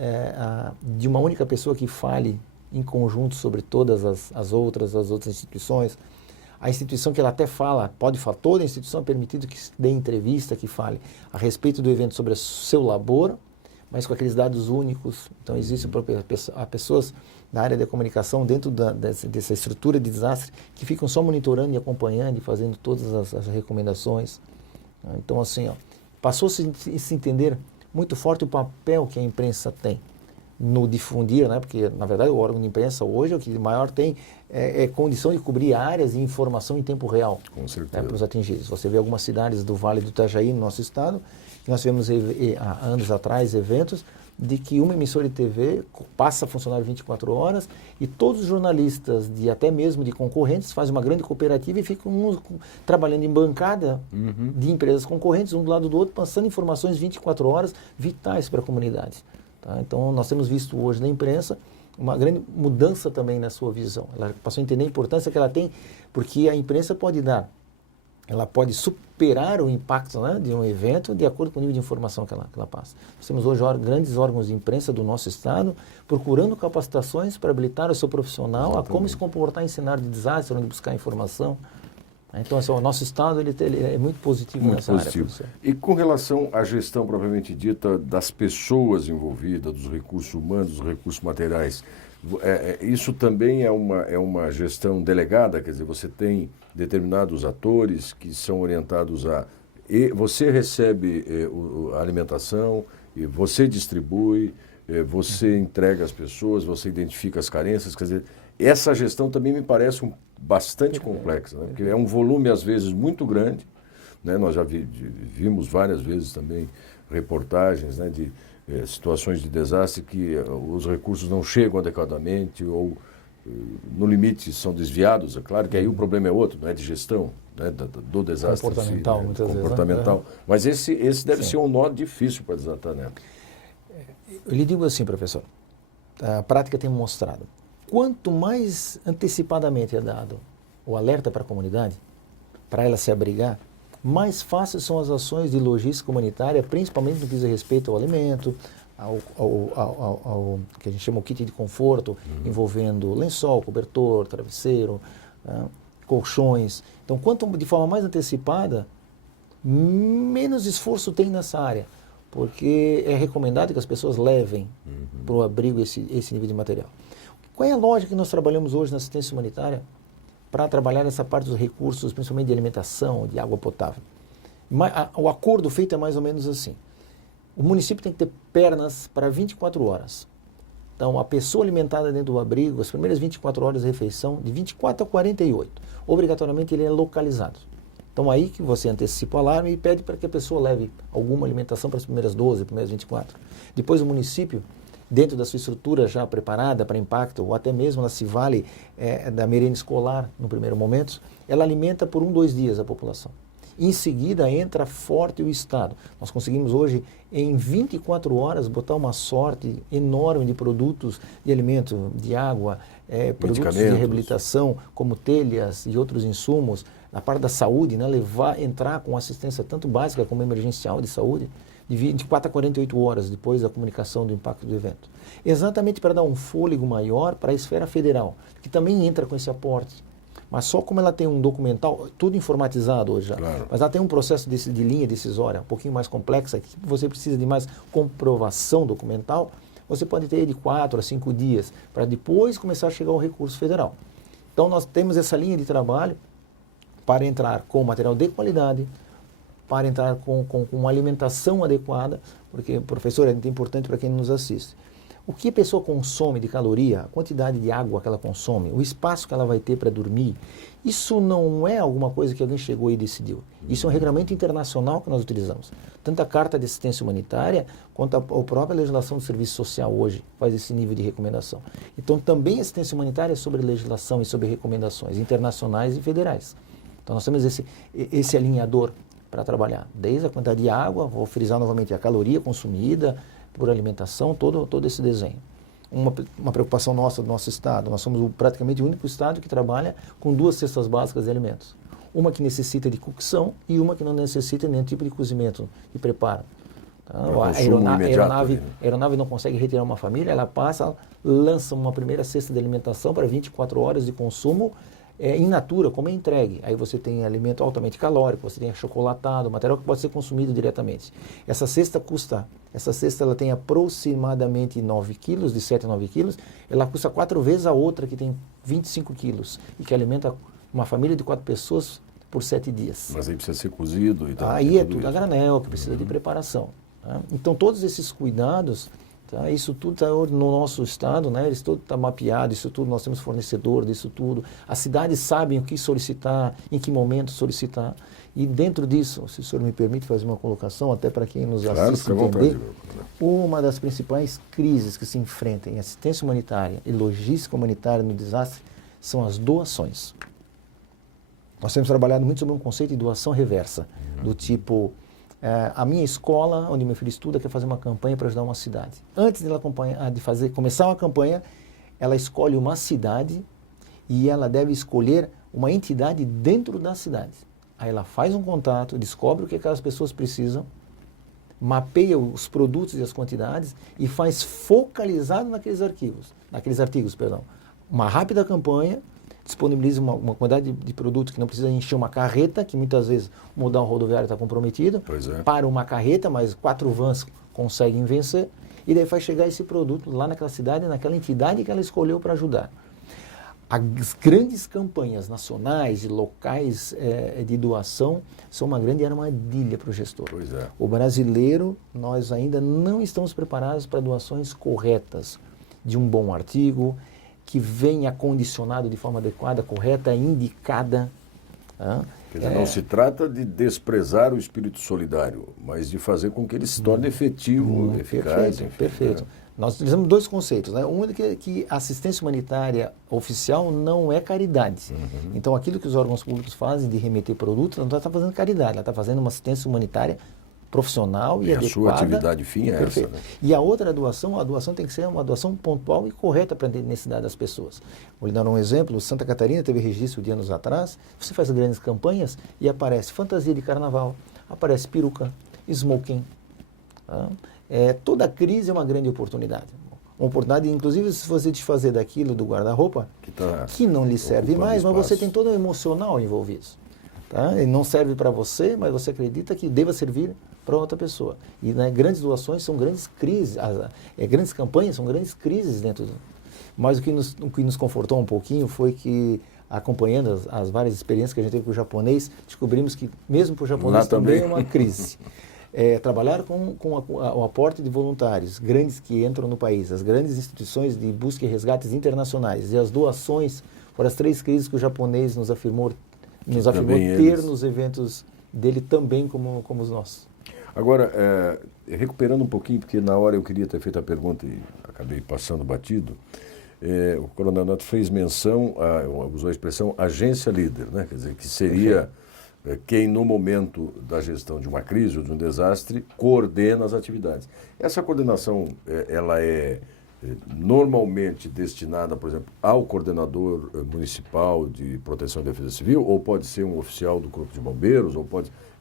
de uma única pessoa que fale em conjunto sobre todas as outras instituições. A instituição que ela até fala, toda a instituição é permitido que dê entrevista, que fale a respeito do evento sobre o seu labor, mas com aqueles dados únicos. Então, existem pessoas da área da comunicação dentro dessa estrutura de desastre que ficam só monitorando e acompanhando e fazendo todas as recomendações. Então, assim, passou-se a se entender muito forte o papel que a imprensa tem no difundir, né? Porque, na verdade, o órgão de imprensa hoje é o que maior tem condição de cobrir áreas e informação em tempo real. Com certeza. Para os atingidos. Você vê algumas cidades do Vale do Itajaí, no nosso estado, que nós tivemos há anos atrás eventos de que uma emissora de TV passa a funcionar 24 horas e todos os jornalistas, até mesmo de concorrentes, fazem uma grande cooperativa e ficam trabalhando em bancada de empresas concorrentes, um do lado do outro, passando informações 24 horas vitais para a comunidade. Tá? Então, nós temos visto hoje na imprensa uma grande mudança também na sua visão. Ela passou a entender a importância que ela tem, porque a imprensa ela pode superar o impacto, né, de um evento de acordo com o nível de informação que ela passa. Nós temos hoje grandes órgãos de imprensa do nosso estado procurando capacitações para habilitar o seu profissional Exatamente. A como se comportar em cenário de desastre, onde buscar informação. Então, assim, o nosso estado ele é muito positivo nessa área. E com relação à gestão propriamente dita das pessoas envolvidas, dos recursos humanos, dos recursos materiais, isso também é uma gestão delegada? Quer dizer, você tem determinados atores que são orientados e você recebe a alimentação, e você distribui, você entrega às pessoas, você identifica as carências. Quer dizer, essa gestão também me parece bastante complexa, né? Porque é um volume, às vezes, muito grande, né? Nós já vimos várias vezes também reportagens, né, de situações de desastre que os recursos não chegam adequadamente ou, no limite, são desviados. É claro que aí o problema é outro, não é de gestão, né, do desastre. Comportamental, muitas vezes. Comportamental. Mas esse deve ser um nó difícil para desatar, né? Eu lhe digo assim, professor, a prática tem mostrado, quanto mais antecipadamente é dado o alerta para a comunidade, para ela se abrigar, mais fáceis são as ações de logística humanitária, principalmente no que diz respeito ao alimento, ao que a gente chama o kit de conforto, envolvendo lençol, cobertor, travesseiro, colchões. Então, quanto de forma mais antecipada, menos esforço tem nessa área, porque é recomendado que as pessoas levem para o abrigo esse nível de material. Qual é a lógica que nós trabalhamos hoje na assistência humanitária para trabalhar essa parte dos recursos, principalmente de alimentação, de água potável? O acordo feito é mais ou menos assim. O município tem que ter pernas para 24 horas. Então, a pessoa alimentada dentro do abrigo, as primeiras 24 horas de refeição, de 24 a 48, obrigatoriamente ele é localizado. Então, aí que você antecipa o alarme e pede para que a pessoa leve alguma alimentação para as primeiras 12, primeiras 24. Depois, o município, dentro da sua estrutura já preparada para impacto, ou até mesmo ela se vale da merenda escolar no primeiro momento, ela alimenta por 1, 2 dias a população. Em seguida, entra forte o Estado. Nós conseguimos hoje, em 24 horas, botar uma sorte enorme de produtos de alimento, de água, produtos de reabilitação, como telhas e outros insumos, na parte da saúde, né, entrar com assistência tanto básica como emergencial de saúde, de 24 a 48 horas depois da comunicação do impacto do evento. Exatamente para dar um fôlego maior para a esfera federal, que também entra com esse aporte. Mas só como ela tem um documental, tudo informatizado hoje já, claro. Mas ela tem um processo de linha decisória um pouquinho mais complexa, que você precisa de mais comprovação documental, você pode ter de 4 a 5 dias, para depois começar a chegar ao recurso federal. Então nós temos essa linha de trabalho para entrar com material de qualidade, para entrar com uma alimentação adequada, porque, professor, é muito importante para quem nos assiste. O que a pessoa consome de caloria, a quantidade de água que ela consome, o espaço que ela vai ter para dormir, isso não é alguma coisa que alguém chegou e decidiu. Isso é um regulamento internacional que nós utilizamos. Tanto a Carta de Assistência Humanitária, quanto a própria legislação do Serviço Social hoje faz esse nível de recomendação. Então, também a assistência humanitária é sobre legislação e sobre recomendações internacionais e federais. Então, nós temos esse alinhador para trabalhar, desde a quantidade de água, vou frisar novamente, a caloria consumida por alimentação, todo esse desenho. Uma preocupação nossa do nosso estado, nós somos praticamente o único estado que trabalha com 2 cestas básicas de alimentos. Uma que necessita de cocção e uma que não necessita nenhum tipo de cozimento, de preparo. Então, a aeronave não consegue retirar uma família, ela lança uma primeira cesta de alimentação para 24 horas de consumo in natura, como é entregue. Aí você tem alimento altamente calórico, você tem achocolatado, material que pode ser consumido diretamente. Essa cesta ela tem aproximadamente 9 quilos, de 7 a 9 quilos, ela custa 4 vezes a outra que tem 25 quilos e que alimenta uma família de 4 pessoas por 7 dias. Mas aí precisa ser cozido e tal. Aí é tudo a granel, que precisa de preparação. Tá? Então todos esses cuidados, tá? Isso tudo está no nosso estado, né? Isso tudo está mapeado, isso tudo, nós temos fornecedor disso tudo. As cidades sabem o que solicitar, em que momento solicitar. E dentro disso, se o senhor me permite fazer uma colocação, até para quem nos assiste entender, uma das principais crises que se enfrentam em assistência humanitária e logística humanitária no desastre são as doações. Nós temos trabalhado muito sobre um conceito de doação reversa, do tipo, a minha escola, onde meu filho estuda, quer fazer uma campanha para ajudar uma cidade. Antes de começar uma campanha, ela escolhe uma cidade e ela deve escolher uma entidade dentro da cidade. Aí ela faz um contato, descobre o que aquelas pessoas precisam, mapeia os produtos e as quantidades e faz focalizado naqueles artigos, uma rápida campanha, disponibiliza uma quantidade de produtos que não precisa encher uma carreta, que muitas vezes o modal rodoviário está comprometido, para uma carreta, mas 4 vans conseguem vencer, e daí faz chegar esse produto lá naquela cidade, naquela entidade que ela escolheu para ajudar. As grandes campanhas nacionais e locais de doação são uma grande armadilha para o gestor. O brasileiro, nós ainda não estamos preparados para doações corretas de um bom artigo, que venha condicionado de forma adequada, correta, indicada. Quer dizer, não se trata de desprezar o espírito solidário, mas de fazer com que ele se torne efetivo, eficaz. Perfeito. Nós utilizamos 2 conceitos, né? Um é que a assistência humanitária oficial não é caridade. Então, aquilo que os órgãos públicos fazem de remeter produtos, não está fazendo caridade, ela está fazendo uma assistência humanitária profissional e adequada. A sua atividade fim é essa, né? E a outra doação, a doação tem que ser uma doação pontual e correta para a necessidade das pessoas. Vou lhe dar um exemplo, Santa Catarina teve registro de anos atrás, você faz grandes campanhas e aparece fantasia de carnaval, aparece peruca, smoking. Tá? Toda crise é uma grande oportunidade. Uma oportunidade, inclusive, se você desfazer daquilo do guarda-roupa, que não lhe serve mais, mas você tem todo o emocional envolvido. Tá? Ele não serve para você, mas você acredita que deva servir para outra pessoa. E né, grandes doações são grandes crises, grandes campanhas são grandes crises dentro do... Mas o que nos confortou um pouquinho foi que, acompanhando as várias experiências que a gente teve com o japonês, descobrimos que mesmo para o japonês também é uma crise. Trabalhar com o aporte de voluntários grandes que entram no país, as grandes instituições de busca e resgates internacionais e as doações foram as 3 crises que o japonês nos afirmou ter nos eventos dele também como os nossos. Agora, recuperando um pouquinho, porque na hora eu queria ter feito a pergunta e acabei passando batido, o Coronel Neto fez menção, usou a expressão agência líder, né? Quer dizer, que seria quem no momento da gestão de uma crise ou de um desastre coordena as atividades. Essa coordenação, ela é normalmente destinada, por exemplo, ao coordenador municipal de proteção e defesa civil, ou pode ser um oficial do corpo de bombeiros,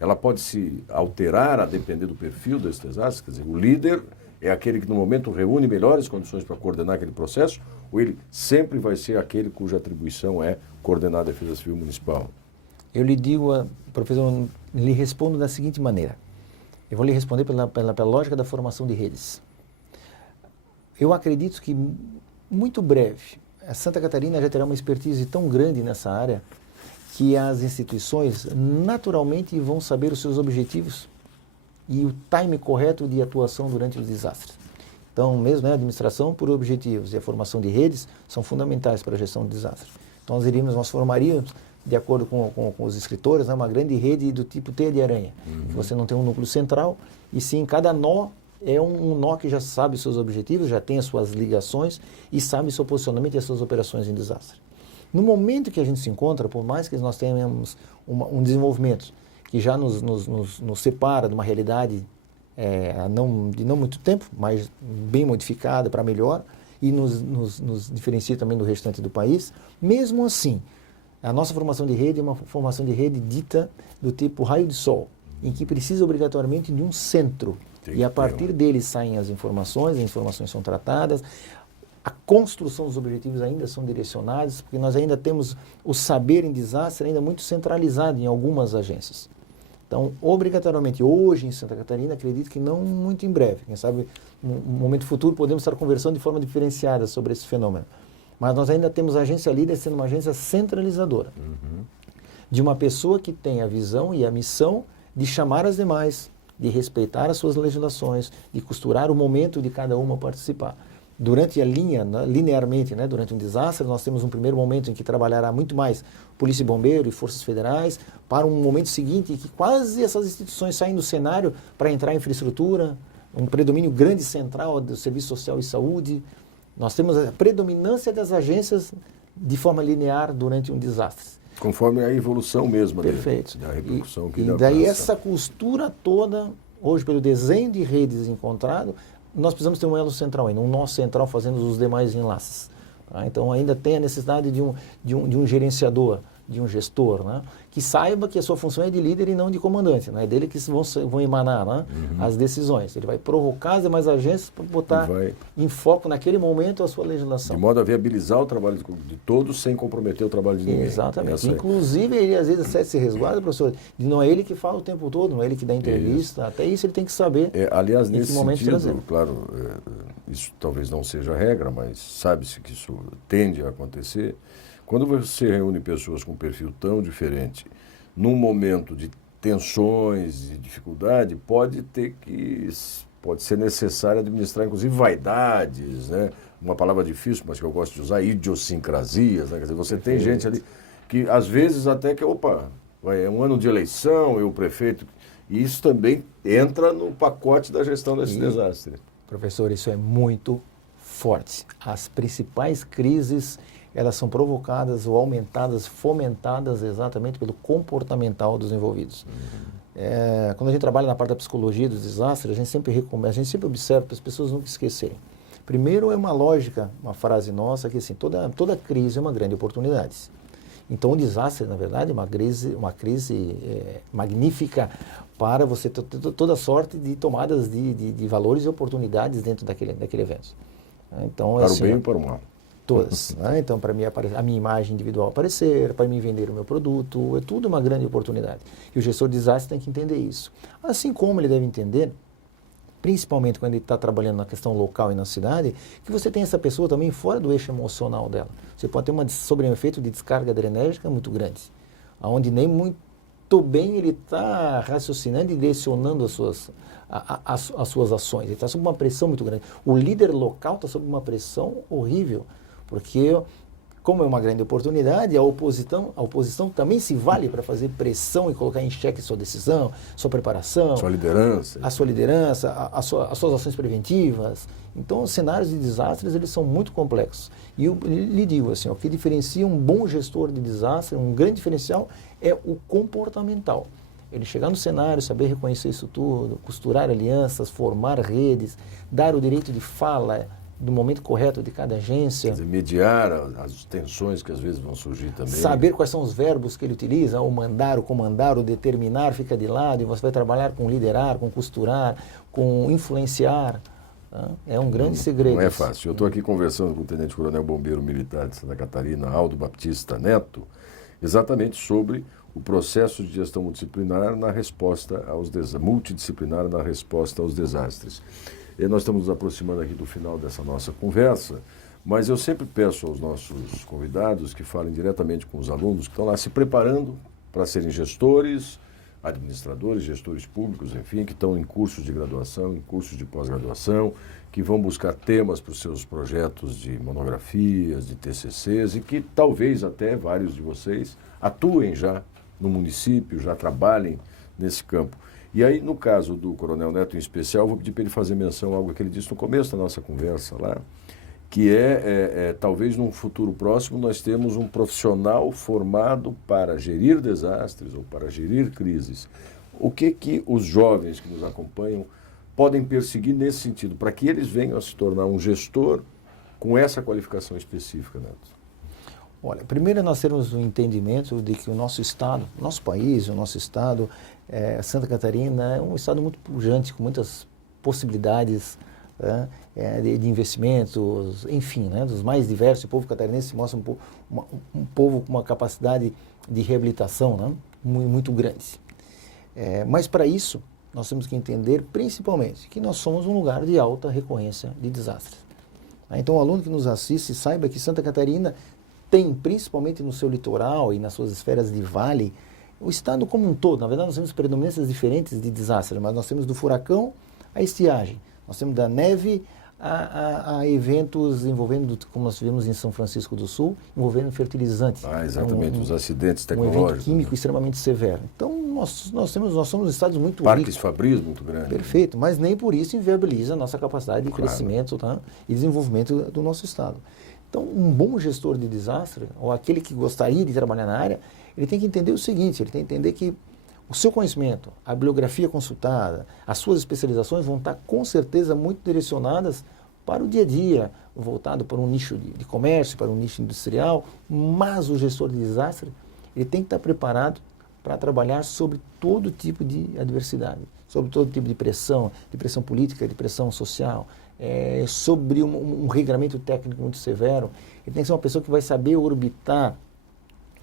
ela pode se alterar a depender do perfil desse desastre. Quer dizer, o líder é aquele que no momento reúne melhores condições para coordenar aquele processo, ou ele sempre vai ser aquele cuja atribuição é coordenar a defesa civil municipal? Eu lhe digo, professor, lhe respondo da seguinte maneira. Eu vou lhe responder pela lógica da formação de redes. Eu acredito que, muito breve, a Santa Catarina já terá uma expertise tão grande nessa área que as instituições naturalmente vão saber os seus objetivos e o time correto de atuação durante os desastres. Então, mesmo a administração por objetivos e a formação de redes são fundamentais para a gestão de desastres. Então, nós formaríamos, de acordo com os escritores, uma grande rede do tipo teia de aranha. Você não tem um núcleo central, e sim, cada nó é um nó que já sabe os seus objetivos, já tem as suas ligações e sabe o seu posicionamento e as suas operações em desastre. No momento que a gente se encontra, por mais que nós tenhamos um desenvolvimento que já nos separa de uma realidade de não muito tempo, mas bem modificada para melhor, e nos diferencia também do restante do país, mesmo assim, a nossa formação de rede é uma formação de rede dita do tipo raio de sol, em que precisa obrigatoriamente de um centro. E a partir dele saem as informações são tratadas, a construção dos objetivos ainda são direcionados, porque nós ainda temos o saber em desastre ainda muito centralizado em algumas agências. Então, obrigatoriamente, hoje em Santa Catarina, acredito que não muito em breve, quem sabe no momento futuro podemos estar conversando de forma diferenciada sobre esse fenômeno. Mas nós ainda temos a agência líder sendo uma agência centralizadora, de uma pessoa que tem a visão e a missão de chamar as demais, de respeitar as suas legislações, de costurar o momento de cada uma participar. Durante a linearmente, durante um desastre, nós temos um primeiro momento em que trabalhará muito mais Polícia e Bombeiro e Forças Federais, para um momento seguinte em que quase essas instituições saem do cenário para entrar em infraestrutura, um predomínio grande central do Serviço Social e Saúde. Nós temos a predominância das agências de forma linear durante um desastre. Conforme a evolução mesmo. Perfeito. Da repercussão que e daí essa costura toda, hoje pelo desenho de redes encontrado, nós precisamos ter um elo central ainda, um nó central fazendo os demais enlaces. Tá? Então ainda tem a necessidade de um gerenciador, de um gestor, que saiba que a sua função é de líder e não de comandante. É dele que vão emanar as decisões. Ele vai provocar as demais agências para botar em foco naquele momento a sua legislação. De modo a viabilizar o trabalho de todos sem comprometer o trabalho de ninguém. Exatamente. Inclusive, ele às vezes se resguarda, professor, não é ele que fala o tempo todo, não é ele que dá entrevista, até isso ele tem que saber. Aliás, nesse sentido, claro, isso talvez não seja a regra, mas sabe-se que isso tende a acontecer. Quando você reúne pessoas com um perfil tão diferente, num momento de tensões e dificuldade, pode ser necessário administrar, inclusive, vaidades, uma palavra difícil, mas que eu gosto de usar, idiosincrasias. Quer dizer, você tem gente ali que, às vezes, até que, é um ano de eleição, o prefeito... E isso também entra no pacote da gestão desse desastre. Professor, isso é muito forte. As principais crises elas são provocadas ou aumentadas, fomentadas exatamente pelo comportamental dos envolvidos. Quando a gente trabalha na parte da psicologia dos desastres, a gente sempre observa para as pessoas nunca esquecerem. Primeiro é uma lógica, uma frase nossa, que assim, toda crise é uma grande oportunidade. Então o desastre, na verdade, é uma crise magnífica para você ter toda sorte de tomadas de valores e oportunidades dentro daquele evento. Então, para assim, o bem e para o mal. Todas. Né? Então, para mim, a minha imagem individual aparecer, para mim vender o meu produto, é tudo uma grande oportunidade. E o gestor de desastre tem que entender isso. Assim como ele deve entender, principalmente quando ele está trabalhando na questão local e na cidade, que você tem essa pessoa também fora do eixo emocional dela. Você pode ter um efeito de descarga adrenérgica muito grande, onde nem muito bem ele está raciocinando e direcionando as suas ações. Ele está sob uma pressão muito grande. O líder local está sob uma pressão horrível, porque, como é uma grande oportunidade, a oposição também se vale para fazer pressão e colocar em xeque sua decisão, sua preparação, sua liderança, as suas ações preventivas. Então, os cenários de desastres, eles são muito complexos. E eu lhe digo assim, o que diferencia um bom gestor de desastre, um grande diferencial, é o comportamental. Ele chegar no cenário, saber reconhecer isso tudo, costurar alianças, formar redes, dar o direito de fala no momento correto de cada agência. Quer dizer, mediar as tensões que às vezes vão surgir também. Saber quais são os verbos que ele utiliza, o mandar, o comandar, o determinar, fica de lado, e você vai trabalhar com liderar, com costurar, com influenciar. Tá? É um grande segredo. Não é fácil. Eu estou aqui conversando com o Tenente Coronel Bombeiro Militar de Santa Catarina, Aldo Baptista Neto, exatamente sobre o processo de gestão multidisciplinar na resposta aos desastres. E nós estamos nos aproximando aqui do final dessa nossa conversa, mas eu sempre peço aos nossos convidados que falem diretamente com os alunos que estão lá se preparando para serem gestores, administradores, gestores públicos, enfim, que estão em cursos de graduação, em cursos de pós-graduação, que vão buscar temas para os seus projetos de monografias, de TCCs, e que talvez até vários de vocês atuem já no município, já trabalhem nesse campo. E aí, no caso do Coronel Neto em especial, vou pedir para ele fazer menção a algo que ele disse no começo da nossa conversa lá, que talvez num futuro próximo nós temos um profissional formado para gerir desastres ou para gerir crises. O que os jovens que nos acompanham podem perseguir nesse sentido, para que eles venham a se tornar um gestor com essa qualificação específica, Neto? Olha, primeiro nós temos o entendimento de que o nosso estado, nosso país, o nosso estado, Santa Catarina, é um estado muito pujante, com muitas possibilidades de investimentos, enfim, dos mais diversos. O povo catarinense mostra um povo com uma capacidade de reabilitação muito grande. Mas para isso, nós temos que entender principalmente que nós somos um lugar de alta recorrência de desastres. Então o aluno que nos assiste saiba que Santa Catarina tem, principalmente no seu litoral e nas suas esferas de vale, o estado como um todo. Na verdade, nós temos predominâncias diferentes de desastres, mas nós temos do furacão à estiagem, nós temos da neve a eventos envolvendo, como nós tivemos em São Francisco do Sul, envolvendo fertilizantes. Exatamente, os acidentes tecnológicos. Um evento químico extremamente severo. Então, nós somos estados muito Parques ricos. fabris muito grandes. Perfeito, mas nem por isso inviabiliza a nossa capacidade de crescimento e desenvolvimento do nosso estado. Então, um bom gestor de desastre, ou aquele que gostaria de trabalhar na área, ele tem que entender o seguinte, ele tem que entender que o seu conhecimento, a bibliografia consultada, as suas especializações vão estar com certeza muito direcionadas para o dia a dia, voltado para um nicho de comércio, para um nicho industrial, mas o gestor de desastre, ele tem que estar preparado para trabalhar sobre todo tipo de adversidade, sobre todo tipo de pressão política, de pressão social, sobre um regramento técnico muito severo. Ele tem que ser uma pessoa que vai saber orbitar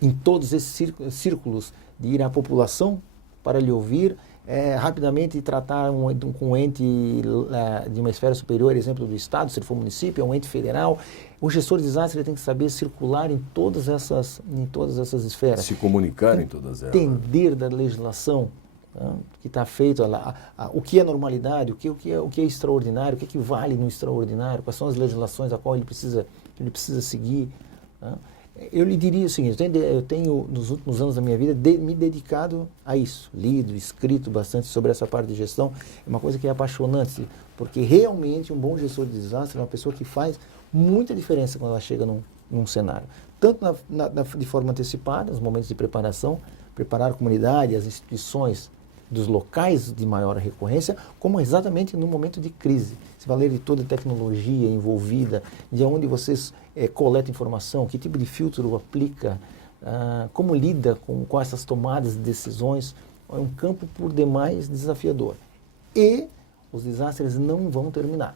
em todos esses círculos de ir à população para lhe ouvir, rapidamente tratar com um ente de uma esfera superior, exemplo do Estado, se ele for município, é um ente federal. O gestor de desastre ele tem que saber circular em todas essas esferas. Se comunicar em todas elas. Entender da legislação que está feito, o que é normalidade, o que é extraordinário, o que vale no extraordinário, quais são as legislações a qual ele precisa seguir. Eu lhe diria o seguinte, eu tenho nos últimos anos da minha vida me dedicado a isso, lido, escrito bastante sobre essa parte de gestão. É uma coisa que é apaixonante, porque realmente um bom gestor de desastre é uma pessoa que faz muita diferença quando ela chega num cenário. Tanto de forma antecipada, nos momentos de preparação, preparar a comunidade, as instituições dos locais de maior recorrência, como exatamente no momento de crise. Se valer de toda a tecnologia envolvida, de onde vocês coletam informação, que tipo de filtro aplica, como lida com essas tomadas de decisões, é um campo por demais desafiador. E os desastres não vão terminar.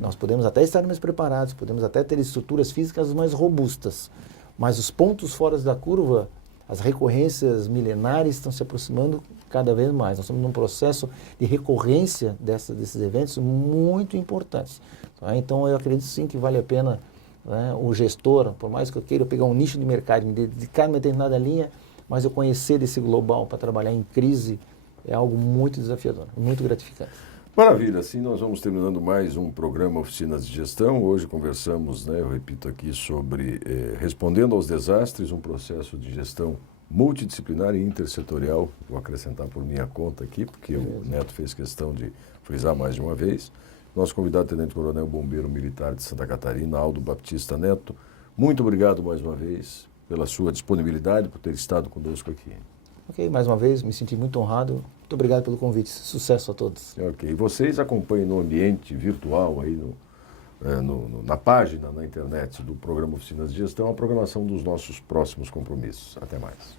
Nós podemos até estar mais preparados, podemos até ter estruturas físicas mais robustas, mas os pontos fora da curva, as recorrências milenares estão se aproximando cada vez mais. Nós estamos num processo de recorrência desses eventos muito importantes. Tá? Então, eu acredito sim que vale a pena, né, o gestor, por mais que eu queira pegar um nicho de mercado, me dedicar a uma determinada linha, mas eu conhecer desse global para trabalhar em crise é algo muito desafiador, muito gratificante. Maravilha, assim nós vamos terminando mais um programa Oficinas de Gestão. Hoje conversamos, né, eu repito aqui, sobre respondendo aos desastres, um processo de gestão multidisciplinar e intersetorial. Vou acrescentar por minha conta aqui, porque o Neto fez questão de frisar mais de uma vez. Nosso convidado, Tenente Coronel Bombeiro Militar de Santa Catarina, Aldo Baptista Neto. Muito obrigado mais uma vez pela sua disponibilidade, por ter estado conosco aqui. Ok, mais uma vez, me senti muito honrado. Muito obrigado pelo convite. Sucesso a todos. Ok, vocês acompanhem no ambiente virtual, aí na página, na internet do programa Oficinas de Gestão, a programação dos nossos próximos compromissos. Até mais.